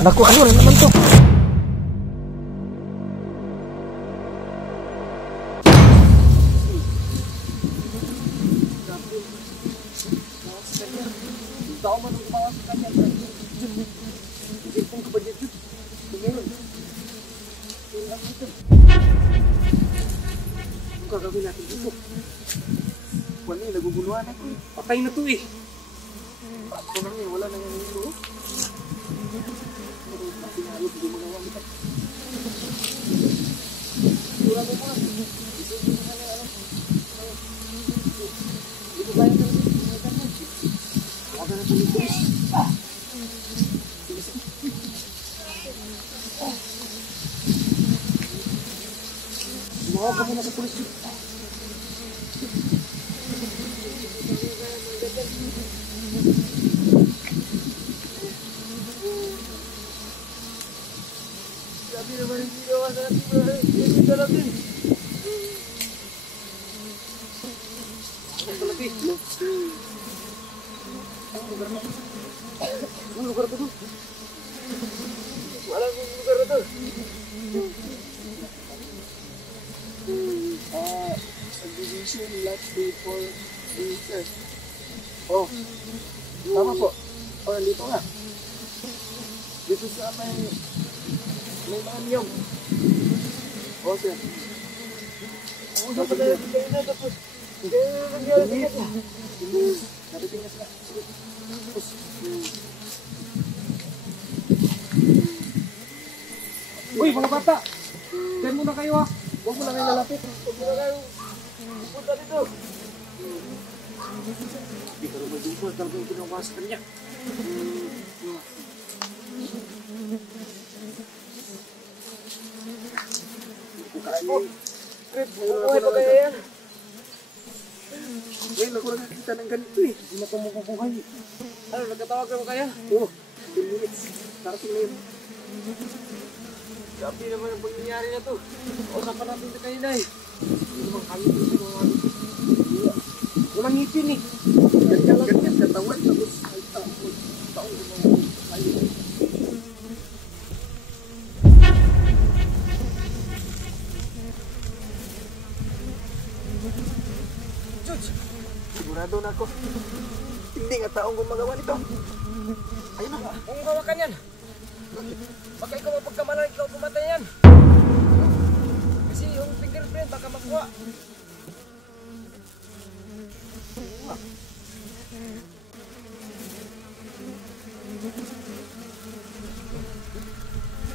Naku, ano rin naman to? Gagawin natin dito. Wala eh, naguguluhan ako eh. Patay na to eh. Ako na nga, wala na nga nito. Pinalot, hindi magawa nito. Tura mo muna. Ito mo na ano. Dito tayo na rin. Huwag na ito nito. Tumawag ka muna sa pulis. Sabi naman hindi gawa sa ating mga dito natin. Ang palagi. Ang lugar na. Ang lugar na to. Wala kong lugar na to. Subdivision lot 34 acres. Oh, tama po. Oh, dito nga. Dito sa may mga niyong. Oh, sir. Ang sa pala yung kayo na tapos. Napitingas na. Uy, mga bata! Diyan muna kayo ah. Huwag mo na kayo lalapit. Huwag mo na kayo pupunta dito. Hindi ka naman dito. Talagang ginawa sa kanya. Bukain mo. Fred, buhay pa kaya yan? Ngayon ako nakakita ng ganito eh. Hindi na ito makukuhay. Ano, nagkatawag ka mo kaya? Oo. 10 minutes. Tarating na yun. Sabi naman ang pangyayari na to. Usapan natin ito kanina eh. Hindi naman kami ito sa mga walang ngipin eh. Ganyan katawan. Tapos ay taong gumawa kayo. George, sigurado na ako. Hindi nga taong gumagawa nito. Ayun na. Kung gawa ka niyan. Baka ikaw mapagkamalan, ikaw pumatay yan. Kasi yung fingerprint baka makuha.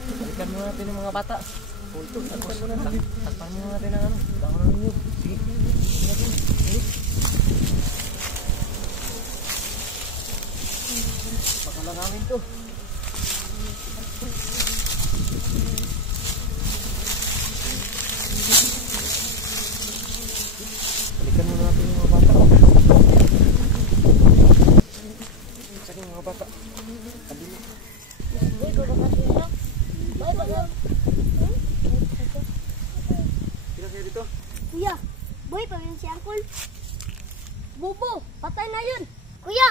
Balikan mo natin yung mga bata. Takpan mo natin ang ano. Bangunan ninyo. Sige. Sige natin. Sige. Baka langawin to. Balikan mo natin yung mga bata. Saan yung mga bata? Sabi mo. Boy, bababa sila. Boy, bababa. Sila kayo dito? Kuya, boy, pagin si Uncle. Bubo, patay na yun. Kuya,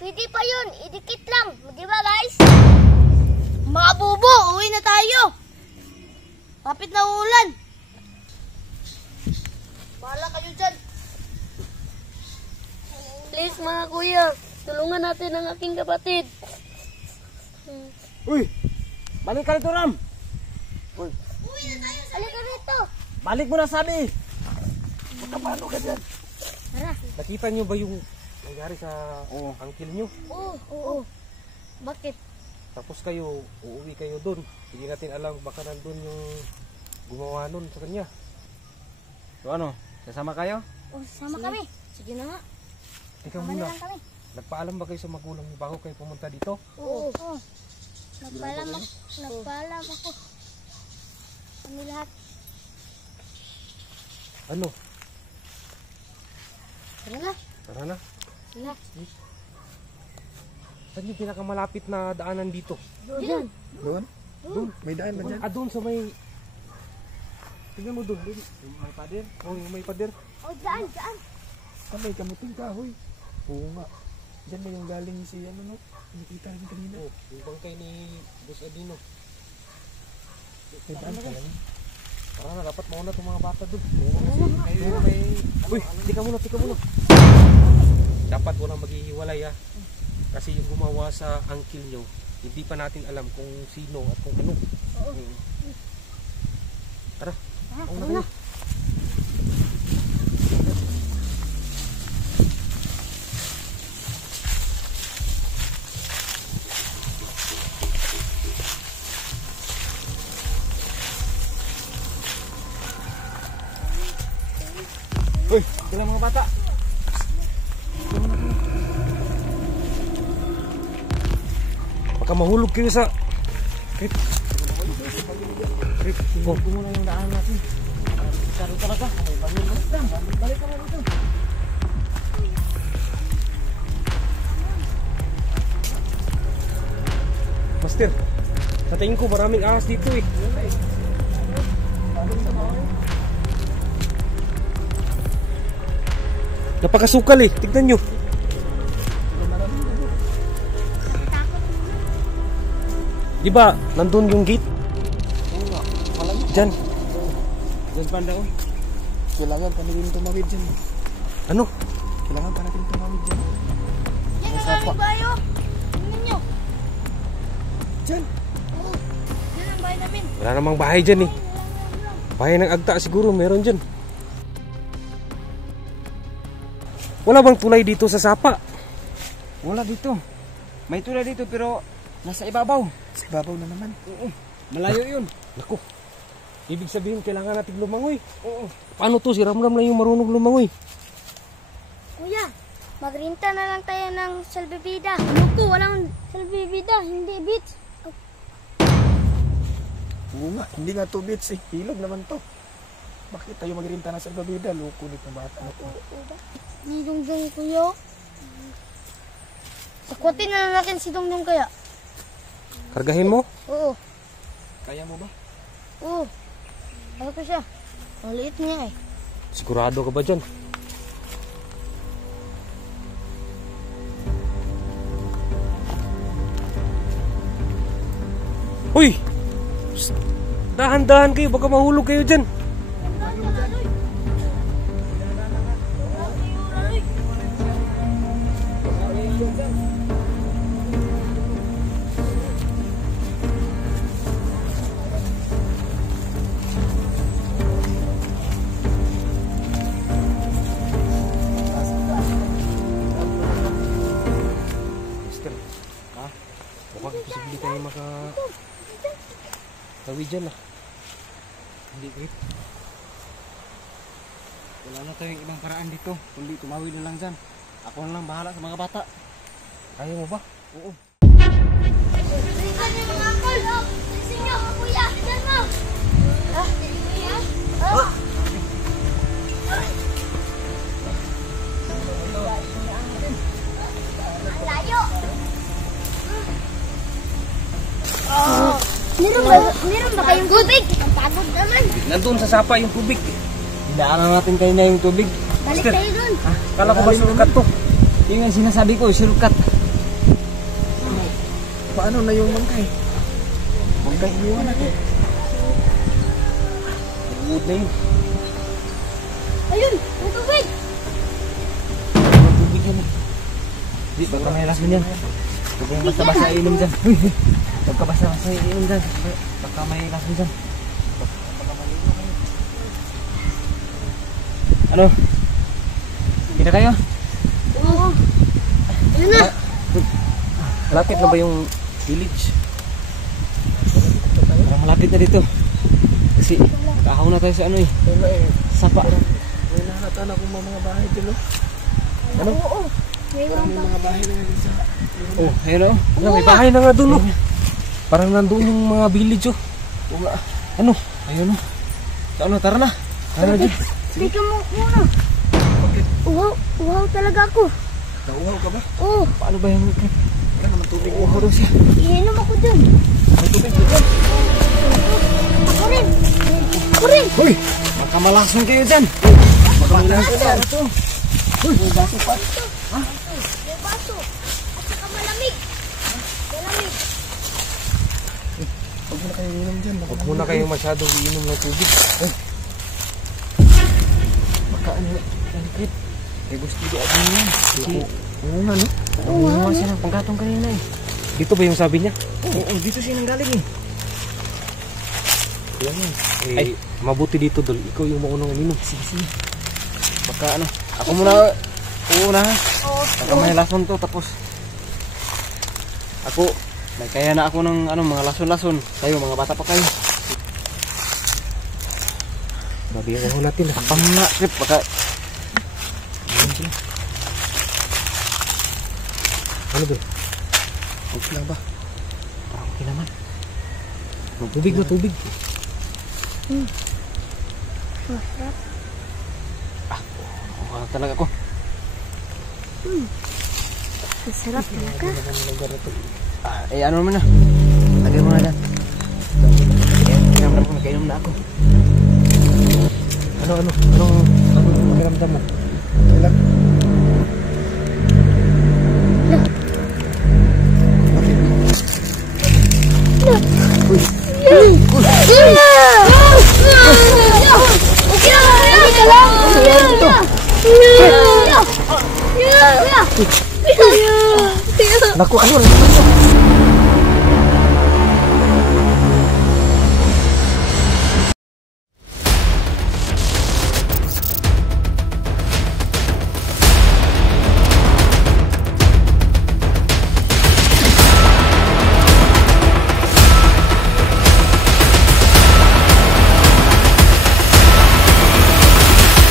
pwede pa yun. Idikit lang. Di ba, guys? Mga bubo, uwi na tayo. Kapit na ulan. Bahala kayo dyan. Please, mga kuya, tulungan natin ang aking kapatid. Uy! Balik ka rito, Ram! Uy! Uwi na tayo. Halika rito. Balik mo na sabi! Magkapano ka dyan? Tara. Nakita niyo ba yung nangyari sa uncle niyo? Oo. Bakit? Tapos kayo, uuwi kayo doon. Hindi natin alam, baka nandun yung gumawa nun sa kanya. So ano, sasama kayo? Sama kami. Sige na nga. Ikaw Sama muna, na lang kami. nagpaalam ba kayo sa magulang niyo bago kayo pumunta dito? Oo. Nagpaalam ako. Kami lahat. Ano? Tara na. Tara na. Tara. Saan yung pinakamalapit na daanan dito? Doon. Doon? Doon? May daan ba dyan? Doon sa may... Tingnan mo doon. Yung may pader. Oh, yung may pader. Oh, dyan. Saan may kamuting kahoy? Oo nga. Diyan na yung galing si ano no? Nakita rin kanina. Oh, yung bangkay ni Boss Adino. May daan ka lang. Parang na dapat mauna itong mga bata doon. Ayun may... Uy, tika muna. Dapat walang maghihiwalay ha. Kasi yung gumawa sa uncle nyo, hindi pa natin alam kung sino at kung ano. Tara, una kayo. Uy, sila mga bata. Baka mahulog kayo sa Krip. Oh. Ito muna yung daan natin. Saro talaga. Balik ka na dito. Master, sa tingin ko maraming ahas dito eh. Napakasukal eh. Tignan nyo. Diba, nandun yung gate? Oo nga. Diyan. Diyan banda oh. Kailangan pa natin tumawid dyan. Ano? Kailangan pa natin tumawid dyan. Yan ang aming bayo. Tingnan nyo. Dyan. Oo. Yan ang bayo namin. Wala namang bahay dyan eh. Bahay ng agta siguro meron dyan. Wala bang tulay dito sa sapa? Wala dito. May tulay dito pero nasa ibabaw. Sa ibabaw na naman. Oo. Malayo yun. Naku. Ibig sabihin kailangan natin lumangoy. Oo. Paano to? Si Ramram lang yung marunong lumangoy. Kuya, magrinta na lang tayo ng salbibida. Ano to? Walang salbibida. Hindi beach. Oo nga. Hindi nga 2 bits eh. Hilog naman to. Bakit tayo magrinta na sa babida? Loko nito bata na to. Ni Dongdong kuya. Sakutin na lang natin si Dongdong kaya. Kargahin mo? Oo. Kaya mo ba? Oo. Ano ko siya? Ang liit niya eh. Sigurado ka ba dyan? Uy! Psst! Dahan-dahan kayo, baka mahulog kayo dyan. Posible tayo tawid dyan ah. Hindi wait. Wala na tayong ibang paraan dito. Kundi tumawid na lang dyan. Ako na lang bahala sa mga bata. Kaya mo ba? Oo. Bilisan niyo mga angkol. Bilisan niyo mga kuya. Bilisan mo. Layo. Meron ba kayong tubig? Ang pagod naman. Nandun sa sapa yung tubig. Daanan natin kayo na yung tubig. Balik tayo dun. Kala ko ba sinukat to? Yung nga sinasabi ko, sirukat. Paano na yung bangkay? Bangkay iniwan natin. Good na yun. Ayun, yung tubig. Ang tubig yan eh. Di, baka may lason yan. Huwag kang basta-basta inom dyan. Huwag ka basta-basta inom dyan. Baka may lason dyan. Ano? Kita kayo? Oo. Ayun na. Malapit na ba yung village? Malapit na dito. Kasi nakahaw na tayo sa ano eh. Sapa. May nakakata na kung mga bahay dito. Ano? Oo. Mayroon pa. Mga bahay na yun sa... Oh, ayun o. Wala, may bahay na nga dun oh. Parang nandun yung mga village oh. Oo nga. Ano? Ayun o. Ano, tara na. Tara na dyan. Teka mo muna. Uhaw talaga ako. Nauhaw ka ba? Oo. Paano ba yung... Wala naman tubig. Uhaw daw siya. Iinom ako dun. May tubig dito. Ako rin. Ako rin. Hoy! Baka malason kayo dyan. Baka malason dyan. Hoy! May baso pa. May baso. At saka malamig. Malamig. Huwag muna kayo inom dyan. Huwag muna kayo masyadong iinom ng tubig. Ay. Baka ano, Krit. May gusto di at yan. Oo nga, no? Oo nga siya ng panggatong kanina eh. Dito ba yung sabi niya? Oo, dito siya nanggaling eh. Yan yan. Ay, mabuti dito, Dol. Ikaw yung maunang uminom. Sige. Baka ano, ako muna, uuna ha. Oo. Baka may lason to, tapos ako, may kaya na ako ng ano, mga lason-lason. Kayo, mga bata pa kayo. Babiyaw natin. Kapang nga, Trip. Baka ano ba? Okay lang ba? Parang okay naman. Tubig ba? Tubig? Masarap. Kuha talaga ako. Masarap talaga. Ano naman na? Lagay mo na dyan. Kiramdam ko, nagkainom na ako. Anong kiramdam mo? Okay lang. Naku, ano?